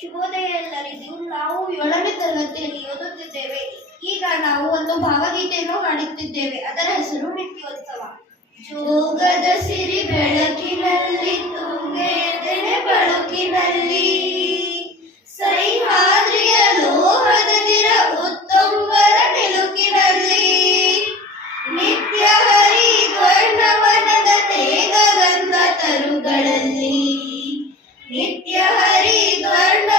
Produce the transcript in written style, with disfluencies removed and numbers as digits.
ಶುಭೋದಯ ಎಲ್ಲರಿಗೂ. ನಾವು 7ನೇ ತರಗತಿಯಲ್ಲಿ ಓದುತ್ತಿದ್ದೇವೆ. ಈಗ ನಾವು ಒಂದು ಭಾವಗೀತೆಯನ್ನು ಹಾಡುತ್ತಿದ್ದೇವೆ. ಅದರ ಹೆಸರು ನಿತ್ಯೋತ್ಸವ. ಜೋಗದ ಸಿರಿ ಬೆಳಕಿನಲ್ಲಿ ತುಂಗೆದೆನೆ ಬಳುಕಿನಲ್ಲಿ ಸಹ್ಯಾದ್ರಿಯ ಲೋಹದ ದಿರ ಉತ್ತುಂಗರ ನಿಲುಕಿನಲ್ಲಿ ನಿತ್ಯ ಹರಿ ವರ್ಣವನದ ತೇಗ ಗಂಧ ತರುಗಳಲ್ಲಿ ನಿತ್ಯ ಹರಿ ವರ್ಣ